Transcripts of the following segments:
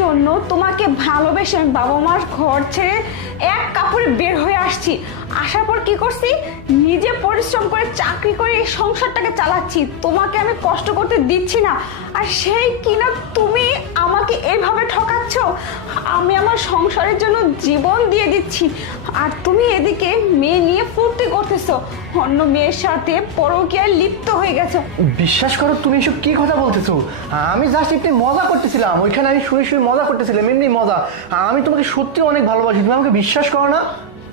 জন্য তোমাকে ভালোবেসে আমি বাবা মার ঘর ছেড়ে এক কাপড়ে বের হয়ে আসছি। আসার পর কি করছি, নিজে পরিশ্রম করে চাকরি করে এই সংসারটাকে চালাচ্ছি, তোমাকে আমি কষ্ট করতে দিচ্ছি না। আর সেই কিনা তুমি আমাকে এইভাবে ঠকাচ্ছ। আমি আমার সংসারের জন্য জীবন দিয়ে দিচ্ছি, আর তুমি এদিকে মেয়ে নিয়ে ফুর্তি করতেছো, অন্য মেয়ের সাথে পরকীয়ায় লিপ্ত হয়ে গেছো। বিশ্বাস করো, তুমি এসব কি কথা বলতেছো? আমি জাস্ট একটু মজা করতেছিলাম, ওইখানে আমি শুয়ে শুয়ে মজা করতেছিলাম, এমনি মজা। আমি তোমাকে সত্যি অনেক ভালোবাসি, তুমি আমাকে বিশ্বাস করো না?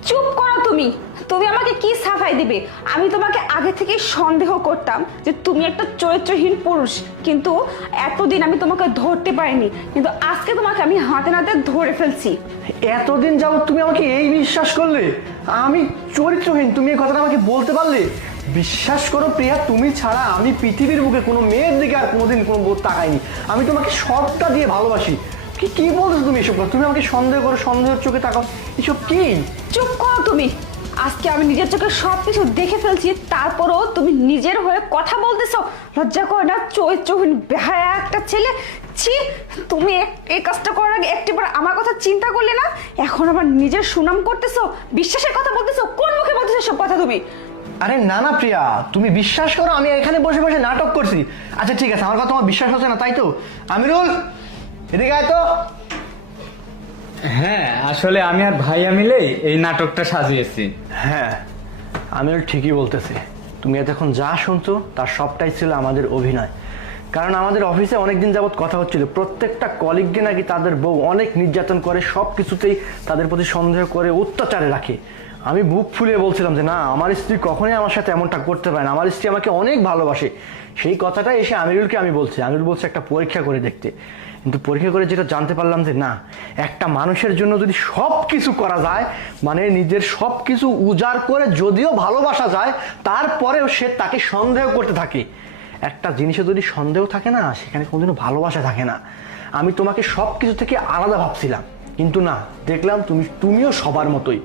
চুপ করো তুমি। তুমি আমাকে কি সাফাই দিবে? আমি তোমাকে আগে থেকে সন্দেহ করতাম যে তুমি একটা চরিত্রহীন পুরুষ, কিন্তু এতদিন আমি তোমাকে ধরতে পারিনি, কিন্তু আজকে তোমাকে আমি হাতে নাতে ধরে ফেলছি। এতদিন যাবত তুমি আমাকে এই বিশ্বাস করলে আমি চরিত্রহীন? তুমি এই কথাটা আমাকে বলতে পারলে? বিশ্বাস করো প্রিয়া, তুমি ছাড়া আমি পৃথিবীর বুকে কোনো মেয়ের দিকে আর কোনোদিন কোনো বোধ তাকাইনি। আমি তোমাকে সবটা দিয়ে ভালোবাসি। কি বলছো তুমি এসব কথা? তুমি আমাকে সন্দেহ করো, সন্দেহের চোখে তাকাও, এসব কি? চুপ করো তুমি। আজকে আমি নিজের চোখে সবকিছু দেখে ফেলছি, তারপরও তুমি নিজের হয়ে কথা বলতেছো। লজ্জা করে না? চরিত্রহীন বেহায়া একটা ছেলে। ছি, তুমি এই কাজটা করার আগে একটিবার আমার কথা চিন্তা করলে না? এখন আবার নিজের সুনাম করতেছো, বিশ্বাসের কথা বলতেছো। কোন মুখে বলতেছো সব কথা তুমি? আরে না না প্রিয়া, তুমি বিশ্বাস করো আমি এখানে বসে বসে নাটক করছি। আচ্ছা ঠিক আছে, আমার কথা তোমার বিশ্বাস হচ্ছে না তাই তো? আমিরুল, এদিকে আয় তো। হ্যাঁ, আসলে আমি আর ভাইয়া মিলেই এই নাটকটা সাজিয়েছি। হ্যাঁ, আমিরুল ঠিকই বলতেছে। তুমি এতক্ষণ যা শুনছো তার সবটাই ছিল আমাদের অভিনয়। কারণ আমাদের অফিসে অনেকদিন যাবৎ কথা হচ্ছিল, প্রত্যেকটা কলিগকে নাকি তাদের বউ অনেক নির্যাতন করে, সব কিছুতেই তাদের প্রতি সন্দেহ করে, অত্যাচারে রাখে। আমি বুক ফুলিয়ে বলছিলাম যে না, আমার স্ত্রী কখনোই আমার সাথে এমনটা করতে পারে না, আমার স্ত্রী আমাকে অনেক ভালোবাসে। সেই কথাটা এসে আমিরুলকে আমি বলছি, আমিরুল বলছে একটা পরীক্ষা করে দেখতে। কিন্তু পরীক্ষা করে যেটা জানতে পারলাম যে না, একটা মানুষের জন্য যদি সব কিছু করা যায়, মানে নিজের সব কিছু উজাড় করে যদিও ভালোবাসা যায়, তারপরেও সে তাকে সন্দেহ করতে থাকে। একটা জিনিসে যদি সন্দেহ থাকে না, সেখানে কোনোদিনও ভালোবাসা থাকে না। আমি তোমাকে সব কিছু থেকে আলাদা ভাবছিলাম, কিন্তু না, দেখলাম তুমিও সবার মতোই।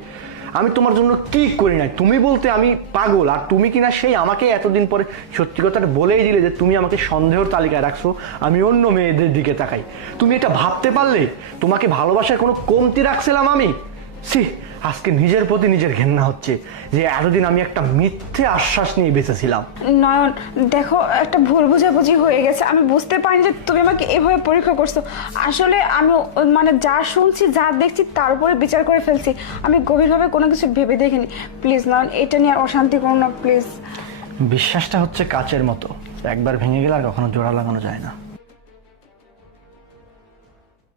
আমি তোমার জন্য কি করি না, তুমি বলতে আমি পাগল, আর তুমি কিনা সেই আমাকে এতদিন পরে সত্যি কথাটা বলেই দিলে যে তুমি আমাকে সন্দেহের তালিকায় রাখছো, আমি অন্য মেয়েদের দিকে তাকাই। তুমি এটা ভাবতে পারলে? তোমাকে ভালোবাসার কোনো কমতি রাখছিলাম আমি? সি, আজকে নিজের প্রতি নিজের ঘেন্না হচ্ছে যে এতদিন আমি একটা মিথ্যে আশ্বাস নিয়ে বেঁচেছিলাম। নয়ন, দেখো, একটা ভুল বোঝাবুঝি হয়ে গেছে। আমি বুঝতে পারিনি যে তুমি আমাকে এভাবে পরীক্ষা করছো। আসলে আমি মানে যা শুনছি, যা দেখছি তার উপরে বিচার করে ফেলছি। আমি গভীরভাবে কোনো কিছু ভেবে দেখিনি। প্লিজ নয়ন, এটা নিয়ে আর অশান্তি করো না প্লিজ। বিশ্বাসটা হচ্ছে কাচের মতো, একবার ভেঙে গেলে আর কখনো জোড়া লাগানো যায় না।